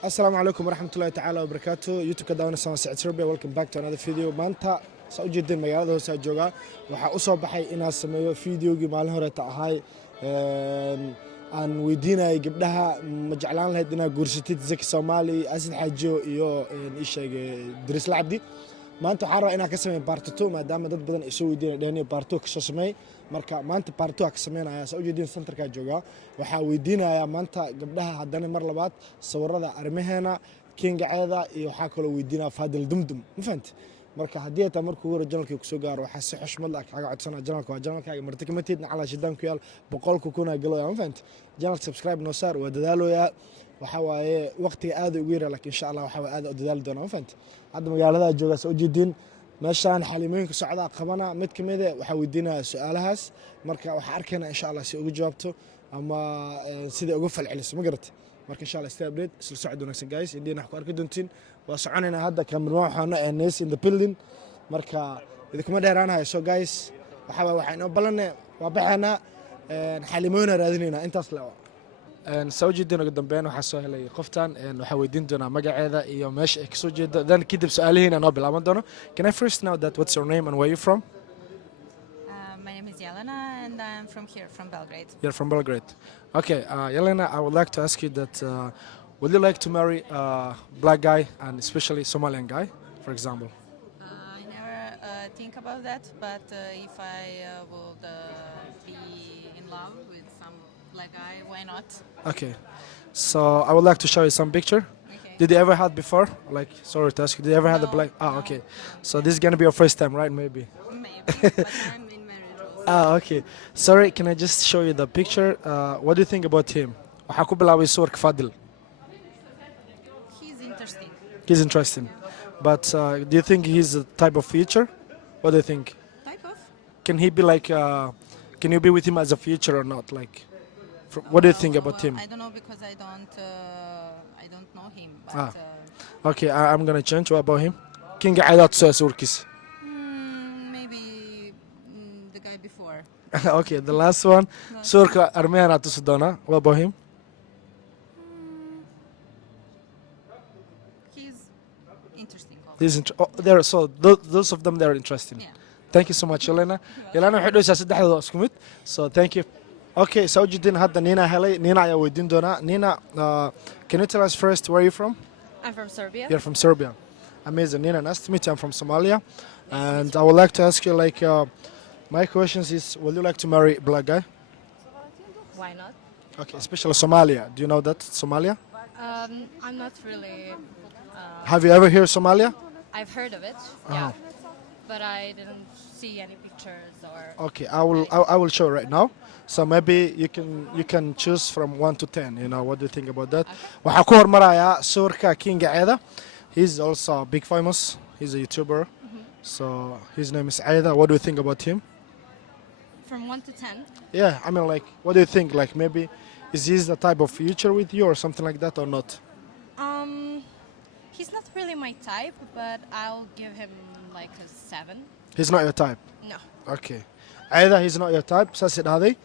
Assalamu alaikum warahmatullahi ta'ala wabarakatuh. YouTube ka daawanaysan Sacid Serbia. Welcome back to another video. Maanta soo jeedin magaalada hoose jooga. Waxa u soo baxay inaan sameeyo videogi maalin hore ta ahay aan weydiinay gabdhaha ma jeclaan lahayd inaad guursatid Zaki Soomaali, Asid Xaajo iyo ii sheegay Dris Labdi. maanta waxaan rabaa inaan ka sameeyo part 2 maadaama dad badan ay soo weydiinayaan part 2 ka soo sameey marka maanta part 2 ka sameynaya soo jeedin centerka jooga waxa weydiinaya maanta gabdhaha haddana mar labaad sawirada Arimahena kingaceeda iyo waxa kale weydiinaa Fadil Dumdum ma fahanti marka haddii ay markuu hore channelka ku soo gaaro waxa si xushmad leh kaga codsanaa channelka waa channelkaaga marti kama tiidna cala shidaan ku yaal 100 kuna galo ma fahanti channel subscribe noo saar waa dadaalooya waxa waaye waqtiga aad ugu yar laakiin insha Allah waxa aad u dadaal doona ma fahanti hadda magaalada jooga soo jeedin meeshaan xaliimooyinka socda qabana mid kamid ah waxa weydiinaa su'aalahaas marka waxa arkeena insha Allah si ugu jawaabto ama sida ugu falceliso ma garat marka insha Allah stay update isla socod wanaagsan guys indina wax ku arki doontiin waa soconayna hadda cameraman waxaana NS in the building marka idinka dheeraanahay so guys waxa inoo balanay waa baxana xaliimooyina raadinayna intaas la soo jeedin ugu dambeyn waxa soo helay qoftan waxa weydiin doona magaceeda iyo meesha ay ka soo jeedo dan kidib su'aalaheena noo bilaaban doono. Can I first know that what's your name and where you from? My name is Yelena and I'm from here, from Belgrade. You're from Belgrade. Okay, Yelena, I would like to ask you that would you like to marry a black guy and especially Somalian guy, for example? I never think about that, but if I would be in love with some black guy, why not? Okay, so I would like to show you some picture. Okay. Did you ever had before? Like, sorry to ask you, did you ever had a No, black? Ah, no. okay. So this is gonna be your first time, right? Maybe. Maybe, but I'm in marriage also. Okay. Sorry, can I just show you the picture? What do you think about him? Waxaa ku bilaabay sawirka Fadil. He's interesting. He's interesting. But do you think he's the type of future? What do you think? Type of? Can he be like, can you be with him as a future or not? Like, what do you think about him? I don't know because I don't know him. But Ah. Okay, I'm gonna change. What about him? Kinga cadaad soo sawirkiisa. maybe the guy before. Okay, the last one. Sawirka Arimahena tusi doona. What about him? He's interesting. Also. These so those of them they're interesting. Yeah. Thank you so much, Yelena. Yelena waxay dhaysaa saddexdooda isku mid. So thank you. Okay, soo jeedin hadda Nina helay. Nina ayaa weydiin doona. Nina, can you tell us first where are you from? I'm from Serbia. You're from Serbia. Amazing, Nina. Nice to meet you. I'm from Somalia, and I would like to ask you, like, my questions is, would you like to marry a black guy? Why not? Okay, especially Somalia. Do you know that Somalia? I'm not really. Have you ever heard Somalia? I've heard of it, yeah, but I didn't see any pictures or. Okay, I will show right now. So maybe you can choose from 1 to 10. You know, what do you think about that? Waxaa ku hormaraya sawirka kingaceeda. He's also big famous. He's a YouTuber. So his name is Aida. What do you think about him? From 1 to 10. Yeah, I mean, like, what do you think? Like, maybe is he the type of future with you or something like that or not? He's not really my type, but I'll give him like a 7. He's not your type. No. Okay. Aida, he's not your type. Saas idhahday.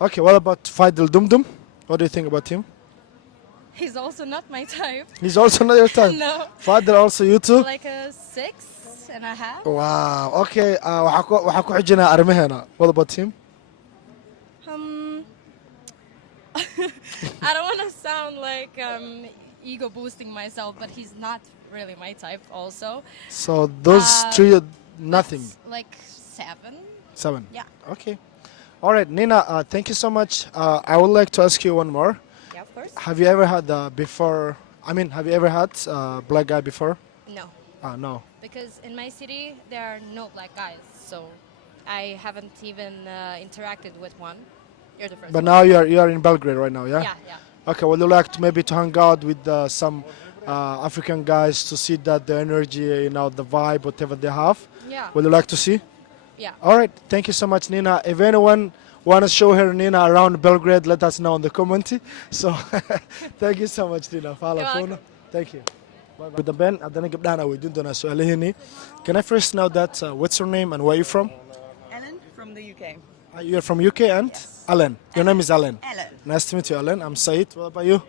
Okay, what about Fadil Dumdum? What do you think about him? He's also not my type. He's also not your type. No. Fadil also you too? Like a 6.5. Wow. Okay. Waxaa ku xijinaa Arimahena. What about him? I don't want to sound like ego boosting myself, but he's not really my type also. So those three, nothing. Like 7. 7. Yeah. Okay. All right, Nina. Thank you so much. I would like to ask you one more. Yeah, of course. Have you ever had before? I mean, have you ever had black guy before? No. No. Because in my city there are no black guys, so I haven't even interacted with one. You're the first. But one. now you are in Belgrade right now, yeah? Yeah, yeah. Okay. Would you like to maybe to hang out with some African guys to see that the energy, you know, the vibe, whatever they have? Yeah. Would you like to see? Yeah. All right. Thank you so much, Nina. If anyone want to show her Nina around Belgrade, let us know in the comment. So thank you so much, Nina. Follow You're phone. welcome. Thank you. With the band, haddana gabdhahan weydiin doonaa su'aalaheeni. Can I first know that what's your name and where you from? Ellen from the UK. You're from UK and Yes. Alan. Your name is Alan. Ellen. Nice to meet you, Alan. I'm Said. What about you?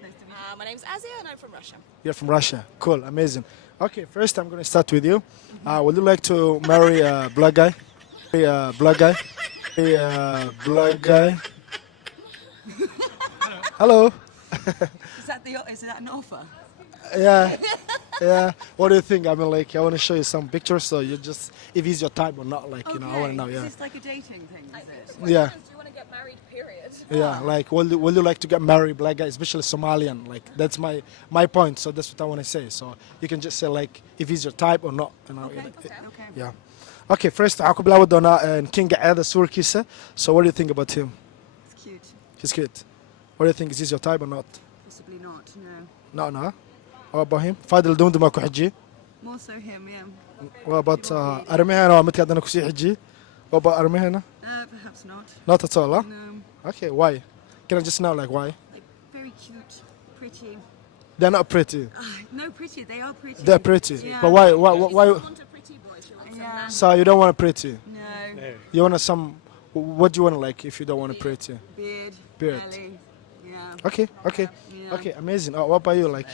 My name's Azia and I'm from Russia. You're from Russia. Cool, amazing. Okay, first I'm gonna start with you. Would you like to marry a black guy? Black guy? Black guy? Hello. Is that an offer? Yeah, yeah. What do you think? I mean, like, I want to show you some pictures, so you just, if he's your type or not, like, you know, I want to know. Yeah. Is this like a dating thing, is it? Yeah. Do you want to get married, period? Yeah, like, will you like to get married, black guy, especially Somalian? Like, that's my point. So that's what I want to say. So you can just say like, if he's your type or not. You know. Okay. Yeah. Okay. First, waxaan ku bilaabi doonaa Kinga Caada suurkiisa. So what do you think about him? It's cute. He's cute. What do you think? Is he your type or not? Possibly not, no. No. What about him? Fadil Dumduma ku xiji. More so him, yeah. What about Arimahena waa midka hadana ku sii xiji? What about Arimahena? Perhaps not. Not at all, huh? No. Okay, why? Can I just know like why? Like, very cute, pretty. They're not pretty. No, pretty. They are pretty. They're pretty. Yeah. But why? She doesn't want a pretty boy. She wants a Yeah. man. So you don't want a pretty. No. You want some. What do you want like if you don't want a pretty? Beard. Beard. Belly. Yeah. Okay. Yeah. Okay. Amazing. Oh, what about you like?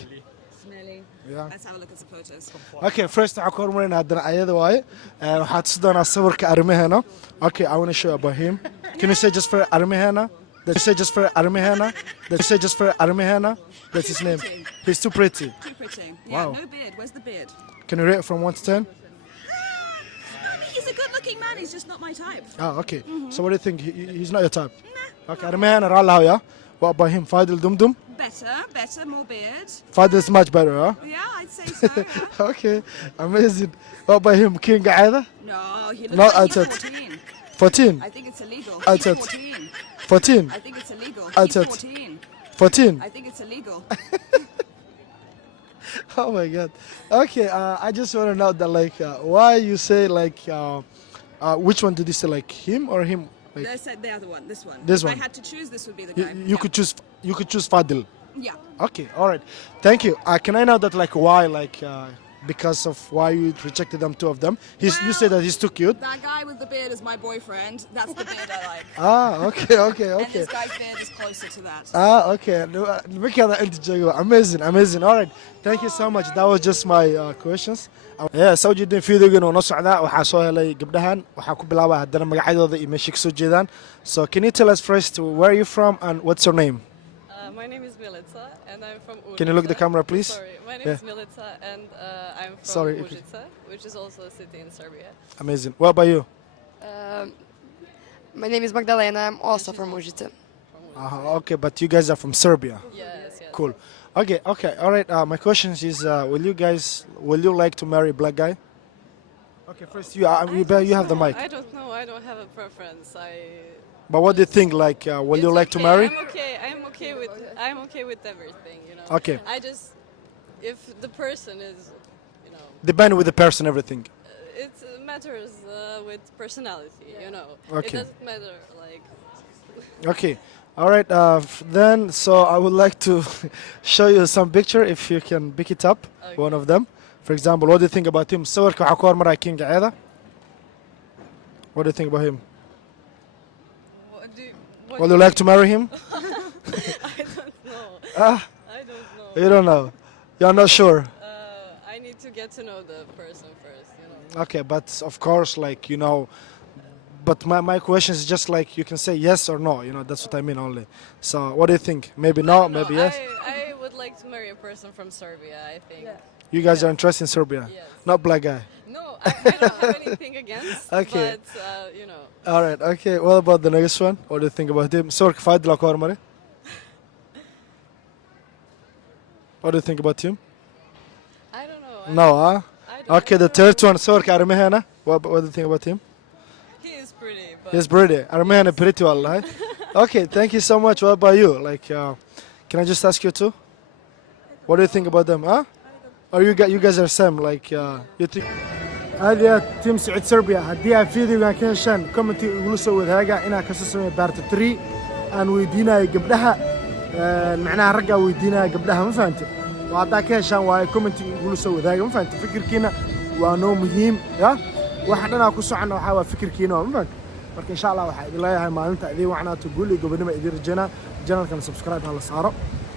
Smelly. Yeah. Let's have a look at the photos. Okay. First, waxaan ku hormarina haddana ayada waaye. Waxaad tusi doonaa sawirka Arimahena. Okay. I want to show you about him. Can you say just for Arimahena? That's his name. He's too pretty. Too pretty. Yeah, Wow. no beard. Where's the beard? Can you rate from 1 to 10? He's a good-looking man. He's just not my type. Oh, okay. So what do you think? He's not your type? Okay. Arimahena raallah ya. What about him? Fadil Dumdum? Better, more beard. Fadil is much better, huh? Yeah, I'd say so. Yeah. Okay. Amazing. What about him? King Caada? No, he looks Not like he's outside. 14. 14? I think it's illegal. Outside. He's 14. 14? I think it's illegal. Outside. He's 14. 14? I think it's illegal. Oh my god. Okay, I just want to know that like why you say like which one did you say, like him or him? Like They said the other one, this one. This If one. I had to choose, this would be the you, guy. you Yeah. could choose Fadil. Yeah. Okay, all right. Thank you. Can I know that like why like because of why you rejected them, two of them? You say that he's too cute. That guy with the beard is my boyfriend. That's the beard I like. Okay. And this guy's beard is closer to that. Okay. Amazing. All right. Thank you so much. That was just my questions. Yeah, soo jeedin fiidigan oo noo socda waxaa soo helay gabdhahan waxaa ku bilaabay haddana magacyadooda iyo meesha ka soo jeedaan. So can you tell us first where are you from and what's your name? My name is Milica and I'm from Užice. Can you look at the camera, please? Sorry, my name Yeah. is Milica and I'm from Sorry, Užice, which is also a city in Serbia. Amazing. What about you? My name is Magdalena. I'm also from Užice. Okay, but you guys are from Serbia. Yes. Cool. Okay. All right. My question is, will you like to marry a black guy? Okay, first you have the mic. I don't know. I don't have a preference. But what do you think? Like, will It's you like to okay. marry? I'm okay with everything. You know. Okay. I just, if the person is, you know, Depend with the person, everything. it matters with personality. You know. Okay. It doesn't matter like. Okay. All right. Then, so I would like to show you some picture if you can pick it up. Okay. One of them. For example, what do you think about him? Sawirka waxaa ku hormaraya King Caada. What do you think about him? Would you like to marry him? I don't know. Ah, I don't know. you don't know. You're not sure. I need to get to know the person first, you know. Okay, but of course, like, you know, but my question is just like you can say yes or no, you know, that's what I mean only. So what do you think? Maybe no, maybe yes? I would like to marry a person from Serbia, I think. You guys are interested in Serbia? Yes. Not black guy. No, I don't have anything against, Okay. but, you know. All right, okay. What about the next one? What do you think about him? Sawirka Fadil ku hormari. What do you think about him? I don't know. No, huh? I don't Okay, the third one, Sawirka Arimahena. What do you think about him? He is pretty, but He's pretty. Arimahena pretty wallahi. Okay, thank you so much. What about you? Like, can I just ask you too? What do you think about them, huh? Or you guys are same, like, you think... هذه تيم سعود صربيا هدي فيديو كان كشان كومنتي يقولوا سووا هذا إنا كسسمي بارت 3 أن ويدينا قبلها معناها رجع ويدينا قبلها ما فهمت وعطا كشان واي كومنتي يقولوا سووا هذا ما فهمت فكر كينا وانو مهم يا وحدنا كوسو عنا وحاول فكر كينا ما فهمت marka insha Allah waxa idin leeyahay maalinta idin waxna tu guli gobonimo idin rajana channelkan subscribe hala saaro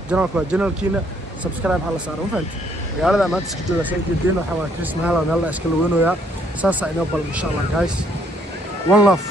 channelka waa channelkiina subscribe hala saaro ma fahanti magaalada maanta iska jooga soo jeedin waxa waa Chris Mahalo meel la iska laweynayaa saas ay noo bal insha Allah guys one love